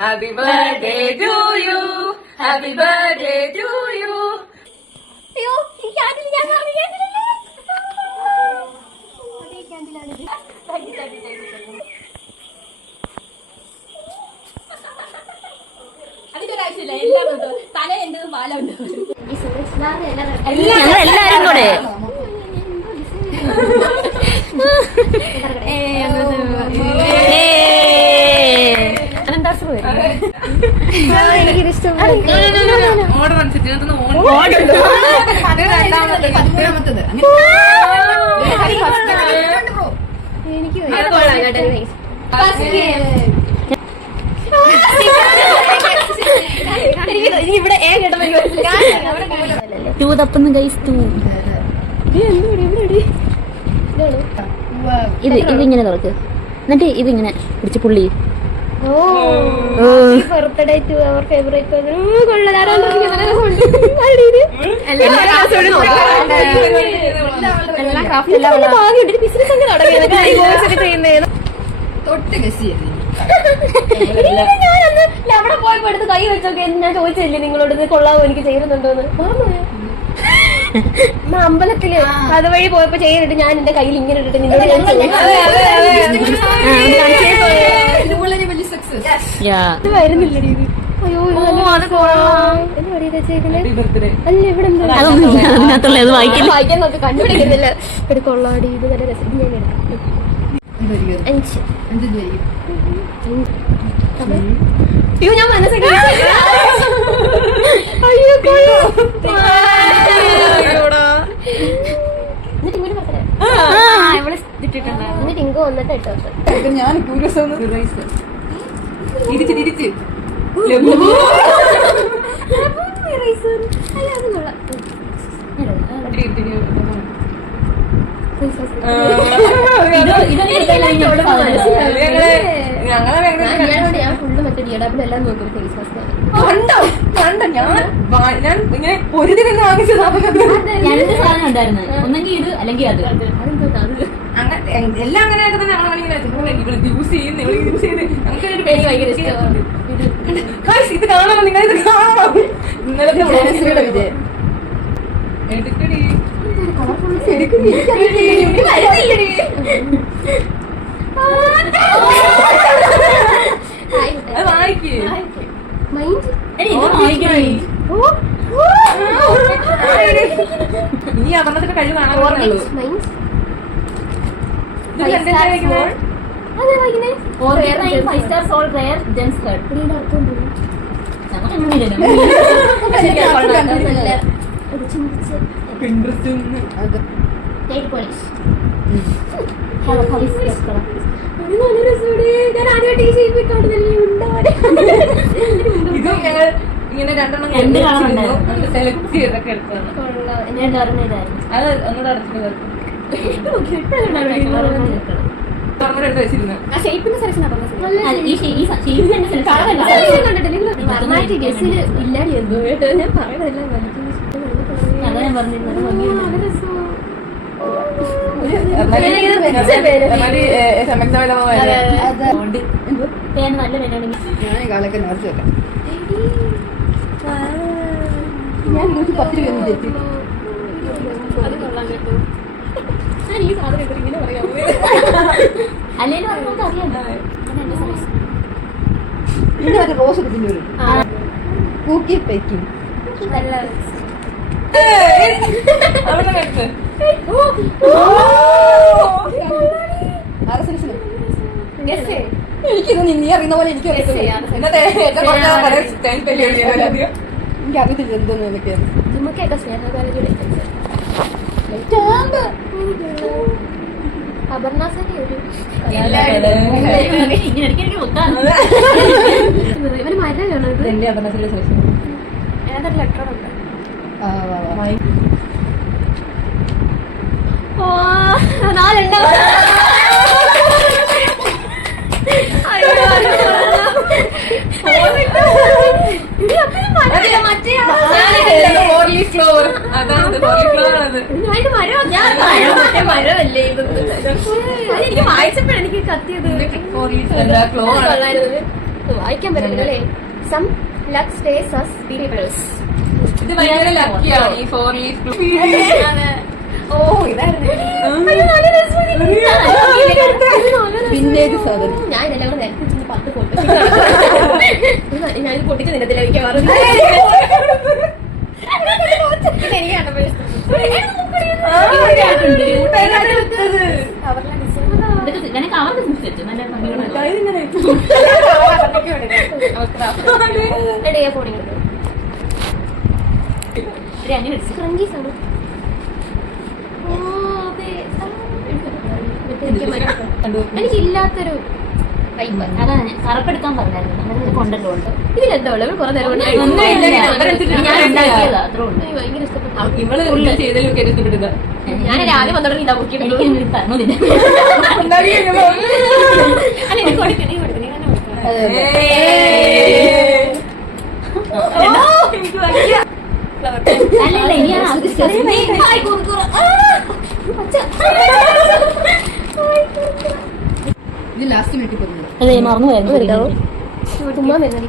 Happy birthday to you. Happy birthday to you. അയ്യോ അതിന്റെ ഒരാവശ്യമില്ല. എല്ലാം തല എന്ത് പാലുണ്ട്. ഞങ്ങൾ എല്ലാരും കൂടെ എനിക്കിഷ്ടം ഓർഡർ അനുസരിച്ച് എനിക്ക് ഇവിടെ ടൂ തപ്പുന്നു ഗൈസ് ടൂ. ഇതിങ്ങനെ തുറക്ക്, എന്നിട്ട് ഇതിങ്ങനെ പിടിച്ച് പുള്ളി. ബർത്ത്ഡേ ടു അവർ ഫേവറേറ്റ് ഞാനന്ന് അവിടെ പോയപ്പോ എടുത്ത് കൈ വെച്ചോക്കെ ഞാൻ ചോദിച്ചില്ലേ നിങ്ങളോട് കൊള്ളാവോ എനിക്ക് ചെയ്യുന്നുണ്ടോന്ന്. അമ്പലത്തില് അതുവഴി പോയപ്പോ ചെയ്തിട്ട് ഞാൻ എന്റെ കയ്യിൽ ഇങ്ങനെ ഇട്ടിട്ട് നിന്നോട് വരുന്നില്ല രീതി. അയ്യോ വായിക്കാൻ നോക്കി കണ്ടുപിടിക്കുന്നില്ല. ഇത് കൊള്ളാടി, ഇത് നല്ല രസം. ഞാൻ അയ്യോ ഞാൻ മനസ്സിലാക്കി. അയ്യോ എന്നിട്ട് ഇങ്ങ് വന്നിട്ട് ഇട്ടോ. ഞാൻ തിരിച്ച് ഞാൻ ഫുള്ള് മറ്റേ ഡിയഡബിൾ എല്ലാം നോക്കി ഫേസ് മാസ്ക് ഞാൻ ഇങ്ങനെ ഒരു ദിനം വാങ്ങിച്ചത്. രണ്ട് സാധനം ഉണ്ടായിരുന്നു, ഒന്നെങ്കിൽ ഇത് അല്ലെങ്കിൽ അത്. എല്ലാം അങ്ങനെയൊക്കെ തന്നെ ഞങ്ങളിങ്ങനെ യൂസ് ചെയ്ത് ഞങ്ങൾക്ക് എനിക്ക് ഭയങ്കര ഇഷ്ടമാണ്. ഇത് കാണണം, നിങ്ങൾ ഇത് കാണണം. ഇന്നലത്തെ വിജയം എടുക്കടി വായിക്ക്. ഇനി അപർണത്തിന്റെ കഴിവ് കാണാൻ ഇതും ഞങ്ങൾ ഇങ്ങനെ രണ്ടെണ്ണം സെലക്ട് ചെയ്തൊക്കെ എടുത്തതാണ്. അത് ഒന്നുകൂടെ അടച്ചിട്ട് എടുത്ത് വെച്ചിരുന്നു. ഇല്ലാടി എന്തോ കേട്ടോ ഞാൻ പറയണതെല്ലാം കാലൊക്കെ നേർച്ച വെക്കാം. ഞാൻ 110 രൂപ വിചാരിച്ചു. അത് കൊള്ളാൻ കേട്ടോ. ഞാൻ ഈ സാധനം ഇങ്ങനെ പറയാമോ? അല്ലെങ്കിൽ അറിയാം. ഇത് മറ്റേ റോസ് എടുത്തിട്ട് വരും. കൂക്കി പേക്കിങ് എനിക്കിത് നീ അറിയുന്ന പോലെ എനിക്ക് അറിയത്തില്ല എന്തോന്ന് എന്നൊക്കെയാണ്. ജിമ്മൊക്കെയൊക്കെ സ്നേഹകാലയുടെ അപർണാസന്റെ ഒരു ഇവര് മരമാണ് ഇത്. ഏതൊരു ലെറ്ററുണ്ട്. ഓ 4 മരമല്ലേ എനിക്ക് വായിച്ചപ്പോഴെനിക്ക് കത്തിയത്. വായിക്കാൻ പറ്റില്ല അല്ലേ? Some luck stays as peoples. ഇത് ഭയങ്കര ലക്കിയാണ് ഈ 4 leaf ഓ ഇതായിരുന്നു. വിന്റേജ് സാധനം. ഞാൻ എല്ലാം കൂടെ നേരത്തെ 10 ഫോട്ടോ ഞാനിത് പൊട്ടിച്ച് നിന്നത്തില്ല മിക്കവാറും. എനിക്കാണ് എനിക്കില്ലാത്തൊരു അതാണ് കറപ്പെടുക്കാൻ പറഞ്ഞായിരുന്നു കൊണ്ടല്ലോ ഉണ്ട്. ഇതിലെന്തോ ഉള്ളത് കുറെ നേരം കൊണ്ട് ഞാൻ ഉണ്ടാക്കിയതാ അത്ര ഉണ്ട്. ഭയങ്കര ഇഷ്ടപ്പെട്ടു. ഇവള് ചെയ്തതിലൊക്കെ എടുത്തിട്ടുക ഞാൻ രാവിലെ വന്നോണ്ട് ഇതാ നോക്കി എനിക്ക് തന്നില്ല. അല്ലല്ല ഇനിയാണ് ഇത് ലാസ്റ്റ് മിനിറ്റ് പോകുന്നത്. അതെ മറന്നു പോയിരുന്നു. ചുമ്മാ വരുന്നത്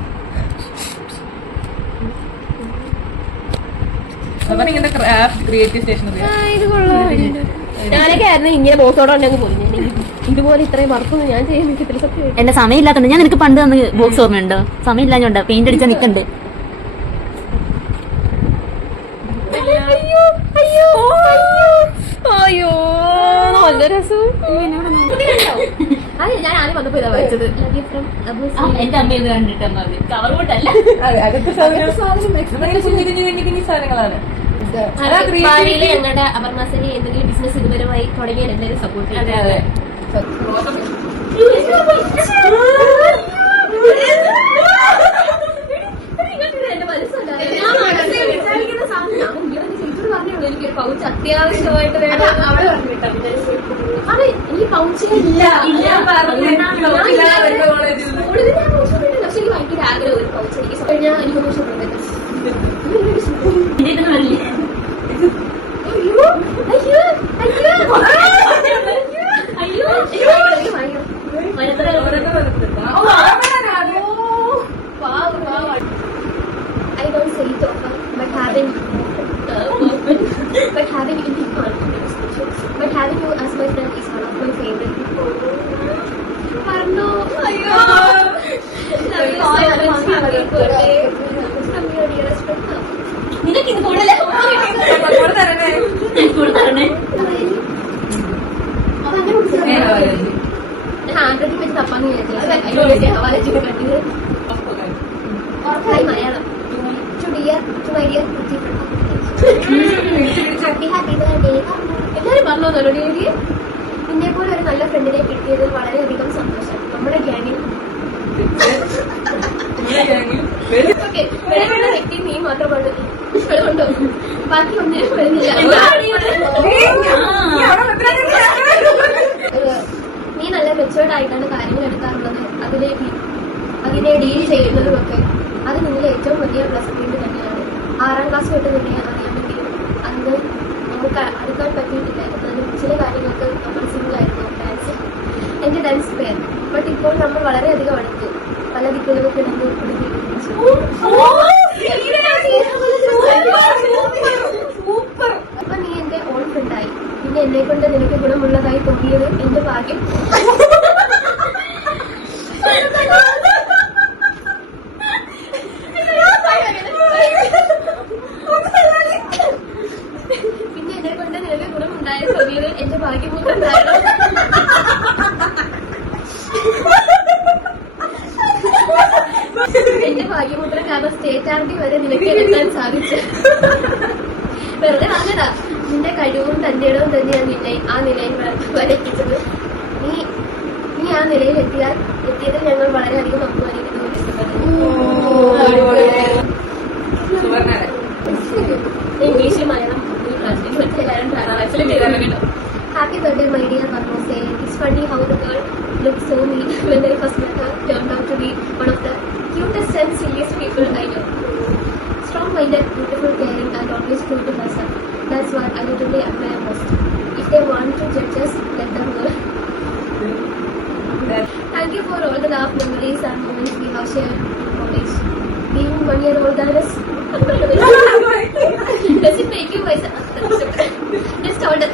ഇങ്ങനത്തെ ക്രാഫ്റ്റ് ക്രിയേറ്റീവ് സ്റ്റേഷനറി ഇത് കൊള്ളാം. ഞാനൊക്കെ ആയിരുന്നു ഇങ്ങനെ ബോക്സോടെ ഉണ്ടെങ്കിൽ പോയി ഇതുപോലെ ഇത്രയും വർക്കൊന്നും ഞാൻ ചെയ്യാൻ നിൽക്കത്തില്ല സത്യം. എന്റെ സമയമില്ലാത്തോണ്ട് ഞാൻ നിനക്ക് പണ്ട് തന്ന് ബോക്സ് ഓർമ്മയുണ്ടോ? സമയമില്ലാഞ്ഞോണ്ട് പെയിന്റ് അടിച്ചാൽ നിക്കണ്ടേ. അയ്യോ നല്ല രസം. അത് ഞാൻ ആദ്യം വന്നപ്പോ ഇതാ വായിച്ചത്. എന്റെ അമ്മ ഇത് കണ്ടിട്ട് കവർ കൊണ്ടല്ല അകത്തെ കുഞ്ഞു സാധനങ്ങളാണ്. ഭാവിയിലെ ഞങ്ങളുടെ അപർണാസരി എന്തെങ്കിലും ബിസിനസ് ഇതുവരെയായി തുടങ്ങിയാൽ എല്ലാവരും സപ്പോർട്ട് ചെയ്യും. അതെ അതെ എനിക്കൊരു പൗച്ച് അത്യാവശ്യമായിട്ട് വേണം. എനിക്ക് പൗച്ച് ഇല്ല. പക്ഷെ എനിക്ക് ഭയങ്കര ആഗ്രഹം ഒരു പൗച്ച് എനിക്ക് കഴിഞ്ഞാൽ എനിക്കൊന്നും ഇഷ്ടപ്പെടുന്നത്. I don't say it often, but having indie confidence, but having you as my friend is one of my favorite people. Parno, ayo, love you so much, happy birthday. I'm your dearest friend. നിനക്ക് ഇത് കൂടുതലേ hand writing വെച്ച് തപ്പാന്ന് വിചാരിച്ചു. മലയാളം എല്ലാരും പറഞ്ഞോന്നല്ലോ എനിക്ക് നിന്നെ പോലെ ഒരു നല്ല ഫ്രണ്ടിനെ കിട്ടിയതിൽ വളരെയധികം സന്തോഷം. നമ്മുടെ ഗ്യാങ്ങിൽ വെളിവുള്ള വ്യക്തി നീ മാത്രമാണ്. വെളിവുണ്ടോ? ബാക്കി ഒന്നിനും വെളിവില്ല. നീ നല്ല മെച്ചുവേർഡ് ആയിട്ടാണ് കാര്യങ്ങൾ എടുക്കാറുള്ളത്. അതിനെ ഡീൽ ചെയ്യുന്നതും ഒക്കെ അത് നിങ്ങളുടെ ഏറ്റവും വലിയ പ്ലസ് പോയിന്റ് തന്നെയാണ്. 6ാം ക്ലാസ് തൊട്ട് നിന്നെ അറിയാമെങ്കിലും അന്ന് നമുക്ക് അടുക്കാൻ പറ്റിയിട്ടില്ല. എന്നാലും ചില കാര്യങ്ങൾക്ക് നമ്മൾ സിംഗിളായിരുന്നു. ഡാൻസ് എന്റെ ഡാൻസ് പേർ. ബട്ട് ഇപ്പോൾ നമ്മൾ വളരെയധികം അടുത്തു. പല ദിക്കുകളും കിടന്ന് അപ്പൊ നീ എന്റെ ഓൺ ഫ്രണ്ടായി. പിന്നെ എന്നെ കൊണ്ട് നിനക്ക് ഗുണമുള്ളതായി തോന്നിയത് എന്റെ ഭാഗ്യം. പിന്നെ എന്നെ കൊണ്ട് നിനക്ക് ഗുണമുണ്ടായ തോന്നിയത് എന്റെ ഭാഗ്യമൂലമായിരുന്നു. എന്റെ ഭാഗ്യമുദ്രം കാരണം സ്റ്റേറ്റ് ആർമി വരെ നിനക്ക് എത്താൻ സാധിച്ചു. വെറുതെ പറഞ്ഞതാ. നിന്റെ കഴിവും തന്റെ ഇടവും തന്നെയാണ് നിന്നെ ആ നിലയിൽ വരെ എത്തിച്ചത്. നീ ആ നിലയിൽ എത്തിയതിൽ ഞങ്ങൾ വളരെയധികം അഭിമാനിക്കുന്നു. English Malayalam Happy birthday, my dear Parnose. It's funny how the girl looked so mean when I first met her turned out to be one of the cutest and silliest people I know. Strong-minded, beautiful, caring, and always true to herself. That's what I literally admire most. If they want to judge us, let them go. Thank you for all the love, memories, and moments we have shared. 1-year-old girl is. Does it make you voice? Just hold it.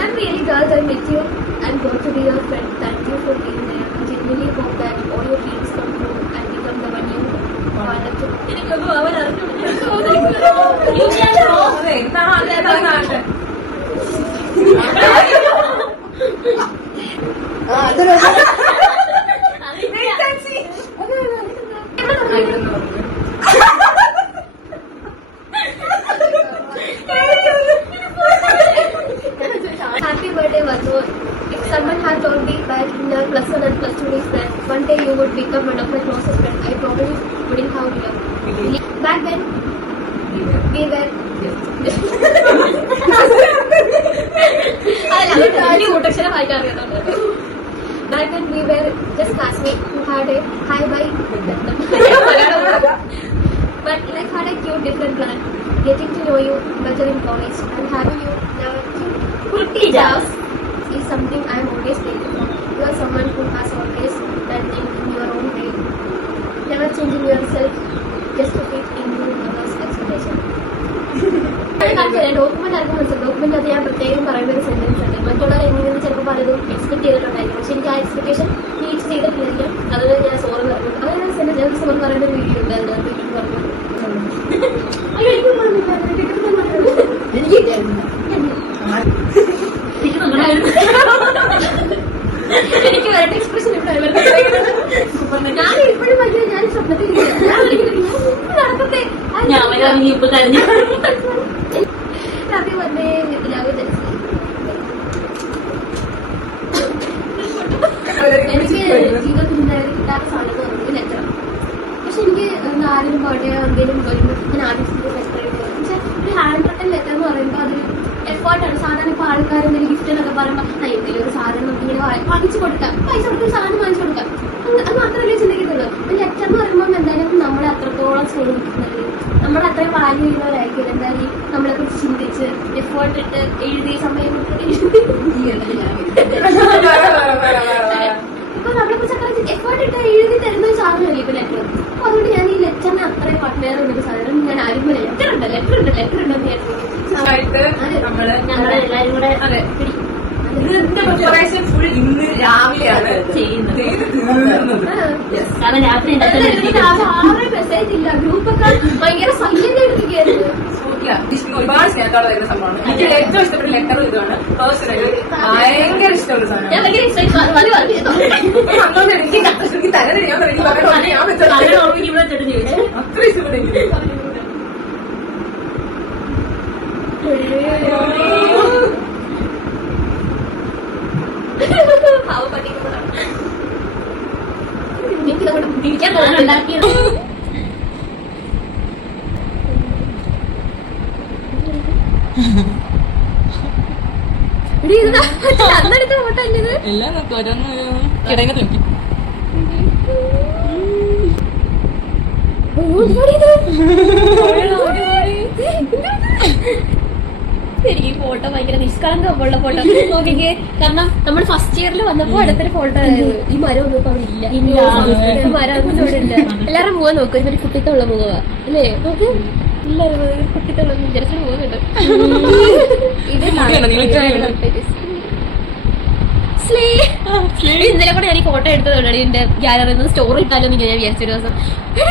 I'm really glad I met you. I'm going to be your friend. Thank you for being there. I genuinely hope that all your dreams come true and become the one you wanted to. Happy birthday, Vasu. If someone had told me back in the +1 and +2 days that one day you would become one of my closest friends, I probably wouldn't have believed. Back then, we were. Back then we were just classmates who had a hi-bye. But life had a cute different plan. Getting to know you better in college and having you now pretty jobs is something I am always grateful for. You are someone who has always done things in your own way, never changing yourself just to fit into others' expectation. Document അത് ഞാൻ പ്രത്യേകം പറയുന്ന ഒരു sentence ഉണ്ട്. മറ്റുള്ളവർ എങ്ങനെ ചിലപ്പോൾ പലതും എക്സ്പെക്ട് ചെയ്തിട്ടുണ്ടായിരിക്കും. പക്ഷെ എനിക്ക് ആ എക്സ്പെക്ടേഷൻ മീറ്റ് ചെയ്തിട്ടില്ല. അതുകൊണ്ട് ഞാൻ സോറി പറഞ്ഞു. അങ്ങനെ സെന്റൻസ് സോറി പറയുന്ന ഒരു വീഡിയോ ഉണ്ട്. അതിനകത്ത് പറഞ്ഞു എനിക്ക് വേണ്ട എക്സ്പ്രഷൻ ഇവിടെ ഞാൻ ഇപ്പോഴും ഭയങ്കര ഞാൻ സ്വപ്നത്തിൽ നടക്കട്ടെ. ഹാപ്പി ബർത്ത്ഡേ ലവ് എനിക്ക് ജീവിതത്തിൽ ഉണ്ടായത് കിട്ടാത്ത സാധനം ലെറ്റർ. പക്ഷെ എനിക്ക് ആരും ബർത്ത്ഡേ എന്തെങ്കിലും വരുമ്പോൾ ഞാൻ ആദ്യം ലെറ്റർ എഴുതുന്നത്. പക്ഷെ ഒരു ഹാൻഡ് റിട്ടൺ ലെറ്റർ എന്ന് പറയുമ്പോൾ അതൊരു എഫേർട്ടാണ്. സാധാരണ ഇപ്പോൾ ആൾക്കാരെന്തെങ്കിലും ഗിഫ്റ്റ് എന്നൊക്കെ പറയുമ്പോൾ എന്തെങ്കിലും ഒരു സാധനം നമുക്ക് ഇങ്ങനെ വാങ്ങിച്ചു കൊടുക്കാം, പൈസ കൊടുത്ത് ഒരു സാധനം വാങ്ങിച്ചു കൊടുക്കാം. അത് മാത്രമല്ലേ ചിന്തിക്കുന്നുള്ളൂ. ലെറ്റർ എന്ന് പറയുമ്പോൾ എന്തായാലും നമ്മളെ അത്രത്തോളം സ്നേഹിക്കുന്നത്, നമ്മൾ അത്രയും വാല്യൂ ചെയ്യുന്നവരായിരിക്കും. എന്തായാലും നമ്മളെ കുറിച്ച് ചിന്തിച്ച് എഫേർട്ട് ഇട്ട് എഴുതിയ സമയം ഇപ്പൊ നമ്മളെ കുറിച്ച് അത്ര എഫേർട്ട് ഇട്ട് എഴുതി തരുന്ന ഒരു സാധനമല്ലേ ഇപ്പൊ ലെറ്റർ. അപ്പൊ അതുകൊണ്ട് ഞാൻ ഈ ലെറ്ററിന് അത്രയും പട്ടേറെ ഒരു സാധനം ഞാൻ ആരും ലെറ്റർ ഉണ്ട് ഉണ്ടെന്ന് ഞങ്ങളെല്ലാരും കൂടെ ഇതിന്റെ പ്രിപ്പറേഷൻ ഫുൾ ഇന്ന് രാവിലെയാണ് ചെയ്യുന്നത്. കാരണം രാത്രി 6 മെസ്സേജ് ഇല്ല. ഗ്രൂപ്പൊക്കെ ഭയങ്കര സൈലന്റ് എടുക്കുകയായിരുന്നു. ഒരുപാട് സ്നേഹത്തോടെ വരുന്ന സംഭവമാണ്. എനിക്ക് ഏറ്റവും ഇഷ്ടപ്പെട്ട ലെറ്ററും ഇതാണ്. പേഴ്സണലി ഭയങ്കര ഇഷ്ടമുള്ള സാധനം. ഞാൻ ഭയങ്കര ഇഷ്ടമായി എനിക്ക് തന്നെ ഞാൻ അത്ര ഇഷ്ടപ്പെട്ടെങ്കിൽ എനിക്ക് നമ്മുടെ തിരിക്കാൻ തോന്നുന്നുണ്ടാക്കിയത്. അന്നെടുത്ത ഫോട്ടോ അല്ലത്. എല്ലാം നോക്കും ഓരോന്ന് കിടങ്ങി നോക്കി. എനിക്ക് ഈ ഫോട്ടോ ഭയങ്കര നിഷ്കളങ്കമുള്ള ഫോട്ടോ നോക്കിക്കേ. കാരണം നമ്മൾ ഫസ്റ്റ് ഇയറിൽ വന്നപ്പോ അടുത്തൊരു ഫോട്ടോ ഈ മരം ഒന്നും അവിടെ ഇല്ല. മരം ഒന്നും ഇവിടെ ഇല്ല. എല്ലാവരും മുഖം നോക്കും. ഇവര് കുട്ടിത്തുള്ള മുഖമാ അല്ലേ? നോക്ക് എല്ലാവരും കുട്ടിത്തുള്ള വിചാരിച്ചു പോകുന്നുണ്ട്. ഇത് ഇന്നലെ കൂടെ ഞാൻ ഈ ഫോട്ടോ എടുത്തതുകൊണ്ടാണ് എന്റെ ഗാലറിയിൽ നിന്ന് സ്റ്റോറി ഇട്ടാലോ എന്ന് ഞാൻ വിചാരിച്ച ഒരു ദിവസം.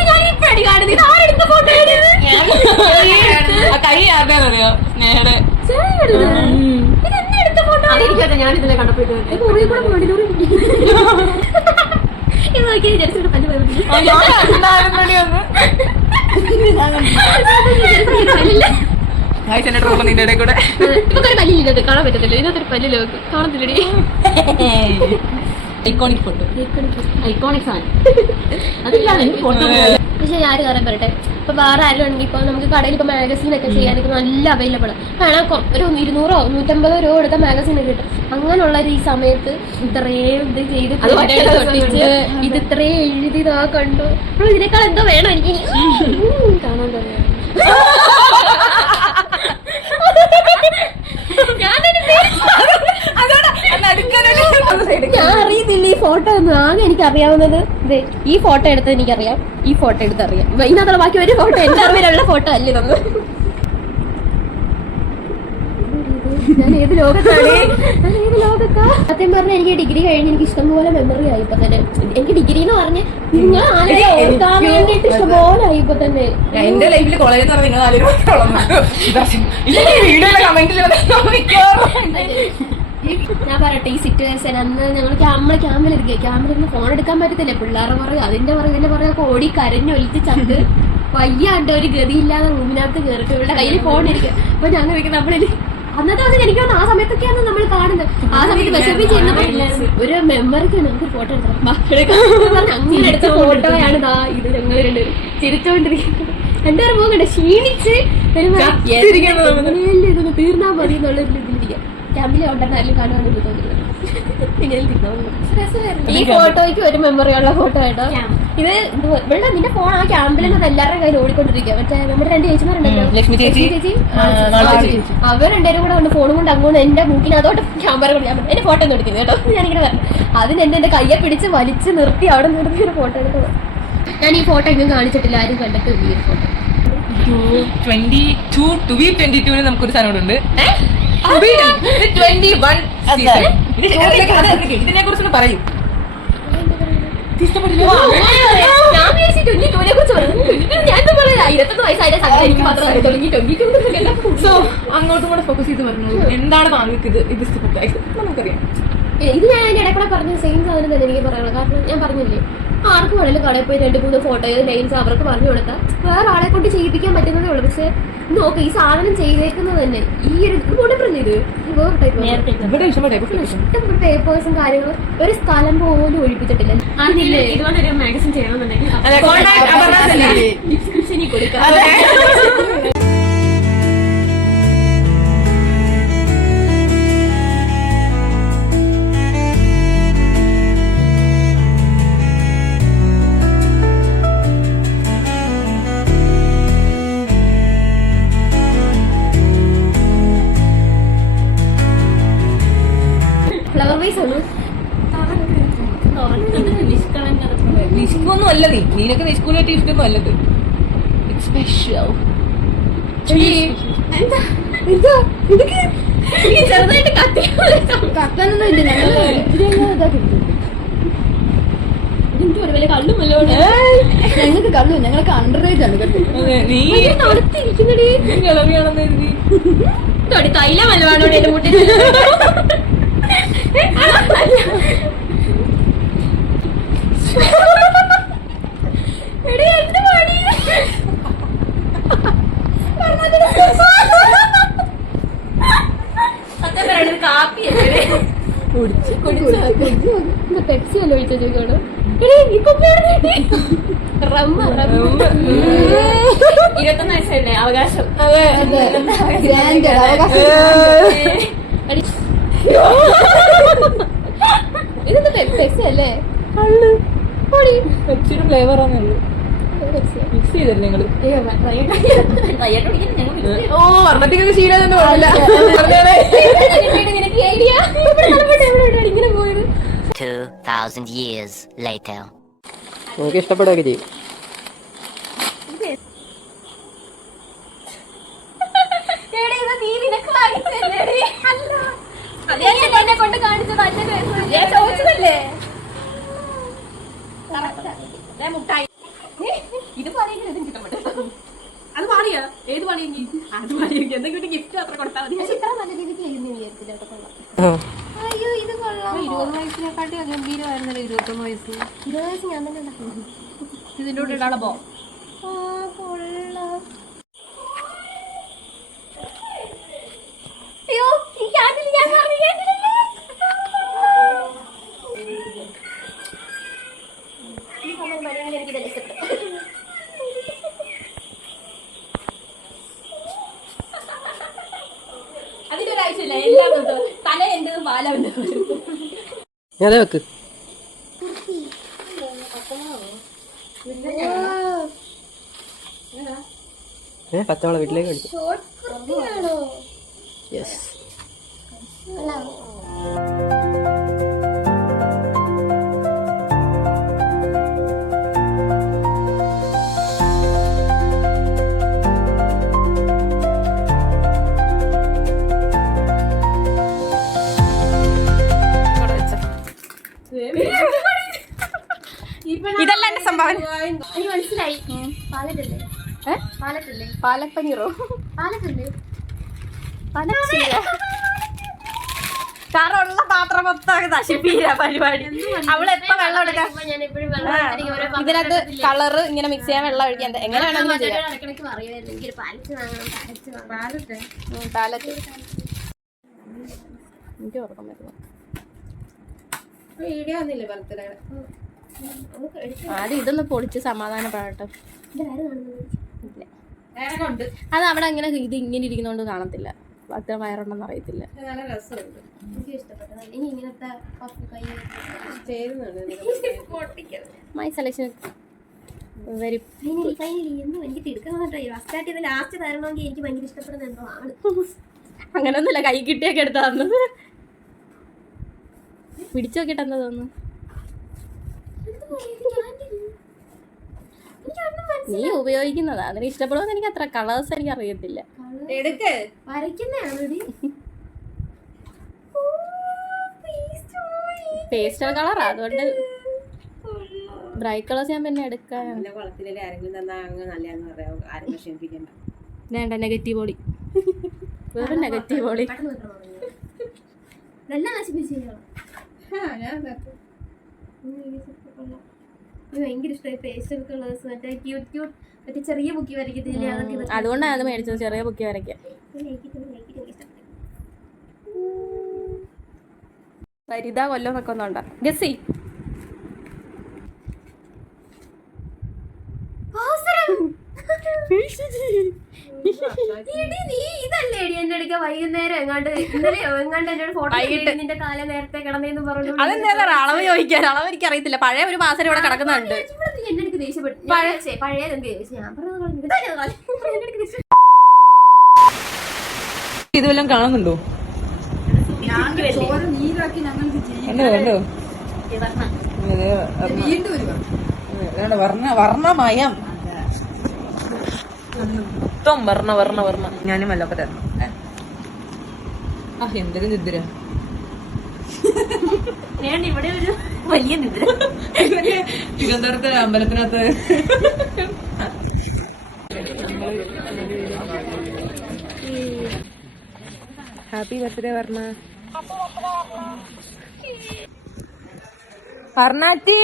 ഞാൻ ഇപ്പഴാണ് കാണുന്നത്. ഇത് ആരെടുത്ത ഫോട്ടോ ഇതെന്നെടുത്ത ഫോട്ടോ ഞാൻ ഇതിലെ കണ്ടപ്പോയിട്ട് ഇത് നോക്കി വിചാരിച്ചിട്ട് പല്ല് ഇപ്പൊ പല്ലില്ലത് കാണാൻ പറ്റത്തില്ല. ഇതിനകത്തൊരു പല്ലില്ല കാണത്തില്ലടി. ഐക്കോണിക് ഫോട്ടോ, ഐക്കോണിക് സാധനം. അതിലാണ് ഫോട്ടോ. പക്ഷെ ഞാൻ കാര്യം പറയട്ടെ, ഇപ്പൊ വേറെ ആരും ഉണ്ടെങ്കിൽ ഇപ്പൊ നമുക്ക് കടയിൽ ഇപ്പൊ മാഗസീൻ ഒക്കെ ചെയ്യാനൊക്കെ നല്ല അവൈലബിൾ ആണ്. വേണം ഒരു 200 150 രൂപ കൊടുത്ത മാഗസീൻ ഒക്കെ കിട്ടും. അങ്ങനെയുള്ള ഈ സമയത്ത് ഇത്രയും ഇത് ചെയ്ത് തൊട്ടിച്ച് ഇത് ഇത്രയും എഴുതി ഇതാ കണ്ടു. അപ്പോൾ ഇതിനേക്കാൾ എന്തോ വേണം എനിക്ക് കാണാൻ പറയാം. ഞാൻ അറിയത്തില്ല ഈ ഫോട്ടോ ഒന്നും ആകെ എനിക്ക് അറിയാവുന്നത് ഈ ഫോട്ടോ എടുത്തത് എനിക്കറിയാം, ഈ ഫോട്ടോ എടുത്തറിയാം. ഇതിനകത്തുള്ള ബാക്കി ഒരു ഫോട്ടോ എന്റെ അറിവിലുള്ള ഫോട്ടോ അല്ല ഇതൊന്നും. ഞാൻ ഏത് ലോകത്താണ്, സത്യം പറഞ്ഞാൽ എനിക്ക് ഡിഗ്രി കഴിഞ്ഞ് എനിക്ക് ഇഷ്ടംപോലെ മെമ്മറി ആയി ഇപ്പൊ തന്നെ. എനിക്ക് ഡിഗ്രി എന്ന് പറഞ്ഞ് നിങ്ങൾ ആളുകളെ ഓർക്കാൻ വേണ്ടിട്ട് ഇഷ്ടംപോലെ ആയി ഇപ്പൊ തന്നെ. എന്റെ ലൈഫിൽ കോളേജിൽ നിന്ന് നിങ്ങൾ ഞാൻ പറയട്ടെ, ഈ സിറ്റുവേഷൻ അന്ന് ഞങ്ങൾ ക്യാമ്പിലിരിക്കുക, ക്യാമ്പിലിരുന്ന് ഫോൺ എടുക്കാൻ പറ്റത്തില്ല. പിള്ളേരെ പറയും അതിന്റെ പറയും ഇതിന്റെ പറയും ഓടി കരഞ്ഞൊലിച്ച് ചത്ത് വയ്യാണ്ട് ഒരു ഗതിയില്ലാതെ റൂമിനകത്ത് കയറിട്ട് ഇവരുടെ കയ്യിൽ ഫോൺ ഇരിക്കുക. അപ്പൊ ഞാൻ ചോദിക്കുന്നത് നമ്മളിൽ അന്നത്തെ വന്ന് എനിക്ക് ആ സമയത്തൊക്കെയാണ് നമ്മൾ കാണുന്നത്. ആ സമയത്ത് വിഷമിച്ചിരുന്നപ്പോ ഒരു മെമ്മറിക്ക് നമുക്ക് ഫോട്ടോ എടുത്തത് മക്കളെ അങ്ങനെ എടുത്ത ഫോട്ടോയാണ് ഇതാ ഇത്. ഞങ്ങൾ രണ്ടുപേരും ചിരിച്ചോണ്ടിരിക്കുന്നത്. രണ്ടുപേരും പോകുന്നുണ്ട് ക്ഷീണിച്ച് ഇതൊന്ന് തീർന്നാ മതി എന്നുള്ളൊരു ഇതിലിരിക്കാം. ക്യാമ്പിലെ ഉണ്ടെന്നാലും കാണുവാണെങ്കിൽ തോന്നില്ല. പിന്നെ ഈ ഫോട്ടോയ്ക്ക് ഒരു മെമ്മറി ഉള്ള ഫോട്ടോ ആയിട്ടോ. ഇത് ഇവിടെ നിന്റെ ഫോൺ ആ ക്യാമ്പിലെന്നത് എല്ലാവരുടെ കയ്യിൽ ഓടിക്കൊണ്ടിരിക്കുക. മറ്റേ നമ്മുടെ 2 ചേച്ചിമാരുണ്ടല്ലോ, ലക്ഷ്മി ചേച്ചി അവർ രണ്ടുപേരും കൂടെ കൊണ്ട് ഫോണും കൊണ്ട് അങ്ങോട്ട് എന്റെ മൂക്കിനകത്തോട്ട് ക്യാമറ കൊണ്ട് ഞാൻ എന്റെ ഫോട്ടോ ഒന്നും എടുക്കുന്നത് കേട്ടോ. ഞാനിങ്ങനെ പറഞ്ഞു അതിന് എന്റെ കയ്യെ പിടിച്ച് വലിച്ച് നിർത്തി അവിടെ നിർത്തി ഒരു ഫോട്ടോ എടുത്തത്. ഞാൻ ഈ ഫോട്ടോ എങ്ങും കാണിച്ചിട്ടില്ല, ആരും കണ്ടിട്ടില്ല ഈ ഫോട്ടോ. 22 നമുക്കൊരു സാധനം ഇതിനെ കുറിച്ചൊന്ന് പറയൂ. അങ്ങോട്ടും കൂടെ ഫോക്കസ് ചെയ്ത് പറഞ്ഞു എന്താണ് വാങ്ങിച്ചത് ഇത് ഇഷ്ടപ്പെട്ടായി നമുക്കറിയാം. ഇത് ഞാൻ അതിന്റെ ഇടയ്ക്കൂടെ പറഞ്ഞ സെയിം സാധനം തന്നെ എനിക്ക് പറയാനുള്ളത്. കാരണം ഞാൻ പറഞ്ഞില്ലേ, ആർക്കും വേണമെങ്കിലും കടയിൽ പോയി 2-3 ഫോട്ടോയോ നെയിംസ് അവർക്ക് പറഞ്ഞു കൊടുത്താൽ വേറെ ആളെ കൊണ്ട് ചെയ്യിപ്പിക്കാൻ പറ്റുന്നതേ ഉള്ളൂ. പക്ഷെ നോക്ക് ഈ സാധനം ചെയ്തേക്കുന്നത് തന്നെ ഈ ഒരു കൂടെ പറഞ്ഞത് ഇഷ്ടപ്പെട്ട പേപ്പേഴ്സും കാര്യങ്ങളും ഒരു സ്ഥലം പോലും ഒഴിപ്പിച്ചിട്ടില്ല. ഇതുപോലൊരു മാഗസിൻ ചെയ്യണമെന്നുണ്ടെങ്കിൽ ഡിസ്ക്രിപ്ഷനിൽ കൊടുക്കാം. ഫ്ലവർ വൈസ് ആണ്. നിഷ്കൊന്നും അല്ല നീനൊക്കെ നിഷ്കൂലായിട്ട് ഇഷ്ടമൊന്നും അല്ലത്. സ്പെഷ്യൽ ചെറുതായിട്ട് കത്താനൊന്നും ഇല്ല. എനിക്ക് ഒരു വലിയ കള്ളുമല്ലോ. ഞങ്ങൾക്ക് കള്ളു, ഞങ്ങൾക്ക് അണ്ടർറേറ്റ് ആണ് കേട്ടോ. നടത്തിയിരിക്കുന്നടി തൈലമല്ലോ എന്റെ മുട്ടിൽ. പെപ്സി അല്ല ഒഴിച്ച ചോദിക്കോട്. 21 വയസ്സല്ലേ അവകാശം. ഇതെന്താ പെപ്സി അല്ലേ? പെപ്സിയുടെ ഫ്ലേവർ ആണല്ലോ. മിക്സ് ചെയ്തല്ലേ നിങ്ങള്? വർണ്ണത്തിക്കൊക്കെ ശീലം ഇങ്ങനെ പോയത്. 2000 years later. നമുക്ക് ഇഷ്ടപ്പെടുകയൊക്കെ ചെയ്യും. എന്നെ കൊണ്ട് കാണിച്ചത് ചോദിച്ചതല്ലേ? ഇത് പറയുന്നത് ഇഷ്ടപ്പെട്ടു. അത് പാടിയാ? ഏത് പാടിയെങ്കിൽ അത് പാടിയെങ്കിൽ എന്തെങ്കിലും ഗിഫ്റ്റ് അത്ര കൊടുത്താൽ മതി. പക്ഷെ ഇത്ര നല്ല രീതിക്ക് ചെയ്യുന്ന വിചാരിച്ചില്ല. അയ്യോ ഇത് കൊള്ളാം. 20 വയസ്സിനെക്കാട്ടി ഗംഭീരമായിരുന്നല്ലോ 21 വയസ്സ്. 20 വയസ്സ് ഞാൻ തന്നെ ഉണ്ടാക്കുന്നു. ഇതിന്റെ കൂടെ ഇടാളപ്പോ കൊള്ളാം. അയ്യോ ഈ ക്യാൻഡിൽ ഞാൻ എനിക്കിതെല്ലാം ഇഷ്ടപ്പെട്ടു. അതിന്റെ ഒരാവശ്യമില്ല. എല്ലാം തല എന്റതും പാല അതെ വെക്ക്. പച്ചവള വീട്ടിലേക്ക് അടിച്ചു. യെസ്. പാലറ്റല്ലേ? പാലക് പനീറോ? പാലറ്റല്ലേ? പാലച്ചീര. കറുള്ള പാത്രം മൊത്തം നശിപ്പീര പരിപാടി. അവളെപ്പോ വെള്ളം എടുക്കാം. ഞാൻ എപ്പോഴും വെള്ളം അടിക്കാൻ ഓരോ ഇതിനകത്ത് കളറ് ഇങ്ങനെ മിക്സ് ചെയ്യാൻ വെള്ളം ഒഴിക്കാൻ എങ്ങനെ വേണമെങ്കിലും ചെയ്യാം. ഇടയ്ക്കിടയ്ക്ക് പറയുമായിരുന്നു എനിക്കൊരു പാലറ്റ് വാങ്ങണം, പാലറ്റ് വാങ്ങണം. പാലറ്റ് എനിക്ക് ഓർക്കാൻ പറ്റുന്നു. വീഡിയോ ഒന്നുമില്ല ബർത്ത്ഡേ. ആദ്യം ഇതൊന്ന് പൊളിച്ച് സമാധാനപ്പെടട്ടെ. ഇല്ല, ഉണ്ട് അത് അവിടെ അങ്ങനെ ഇത് ഇങ്ങനെ ഇരിക്കുന്നോണ്ട് കാണത്തില്ല. അത്ര വയറുണ്ടെന്ന് അറിയത്തില്ല. നല്ല രസമുണ്ട്. എനിക്ക് ഇഷ്ടപ്പെട്ടത് ഇനി ഇങ്ങനത്തെ പഫ് കൈ മൈ സെലക്ഷൻ വെരി. ഫൈനലി എന്തോ എനിക്ക് തിടുക്കാൻ ഫസ്റ്റ് ചെയ്ത് ലാസ്റ്റ് തരണമെങ്കിൽ എനിക്ക് ഭയങ്കര ഇഷ്ടപ്പെടുന്ന എന്തോ ആണ്. അങ്ങനൊന്നുമില്ല, കൈ കിട്ടിയൊക്കെ എടുത്താ തന്നത്. പിടിച്ചു നോക്കിട്ട് എന്താ തോന്നുന്നു? നീ ഉപയോഗിക്കുന്നതാ, അതിന് ഇഷ്ടപ്പെടുമെന്ന് എനിക്ക് അത്ര കളേഴ്സ് എനിക്ക് അറിയത്തില്ല. എടുക്ക്. വരയ്ക്കുന്നതാണ് പേസ്റ്റൽ കളറാ, അതുകൊണ്ട് ബ്രൈറ്റ് കളേഴ്സ് ഞാൻ പിന്നെ എടുക്കാൻ കുളത്തിലെ ആരെങ്കിലും തന്നാ അങ്ങ് നല്ലതെന്ന് പറയാം. ആരും വിഷമിപ്പിക്കണ്ട. വേണ്ട. നെഗറ്റീവ് ബോഡി, വേറെ നെഗറ്റീവ് ബോഡി. ഇതെല്ലാം നശിപ്പിച്ചു ഭയങ്കര ഇഷ്ടമായി പേസ്റ്റൽ കളേഴ്സ്. മറ്റേ ക്യൂട്ട് ക്യൂട്ട് മറ്റേ ചെറിയ ബുക്കി വരയ്ക്കത്തില്ലേ, അതൊക്കെ അതുകൊണ്ടാണ് അത് മേടിച്ചത്, ചെറിയ ബുക്കി വരയ്ക്കാൻ. വരിത കൊല്ലമൊക്കെ ഒന്നുണ്ടാ ഗസി. ഇതല്ലേ എന്റെ അടുക്ക വൈകുന്നേരം എങ്ങാണ്ട് ഇന്നലെയോ എങ്ങാണ്ട് എന്നോട് ഫോട്ടോ നിന്റെ കാലം നേരത്തെ കിടന്നേന്ന് പറഞ്ഞു. അതെന്താ അളവ് ചോദിക്കാൻ? അളവ് എനിക്ക് അറിയത്തില്ല. പഴയ ഒരു മാസം ഇവിടെ കിടക്കുന്നുണ്ട്. എന്റെ അടുക്ക് ദേഷ്യപ്പെട്ടു. പഴയത് എന്ത് ചോദിച്ചു? ഞാൻ പറഞ്ഞു ഇതുവെല്ലാം കാണുന്നുണ്ടോ? വർണ്ണമയം വർണ്ണ ഞാനും വല്ലപ്പറ്റ എന്തൊരു നിദ്ര. ഇവിടെ ഒരു വലിയ നിദ്ര. തിരുവനന്തപുരത്ത് അമ്പലത്തിനകത്ത് ഹാപ്പി ബർത്ത്ഡേ വർണ്ണ. വർണ്ണാറ്റി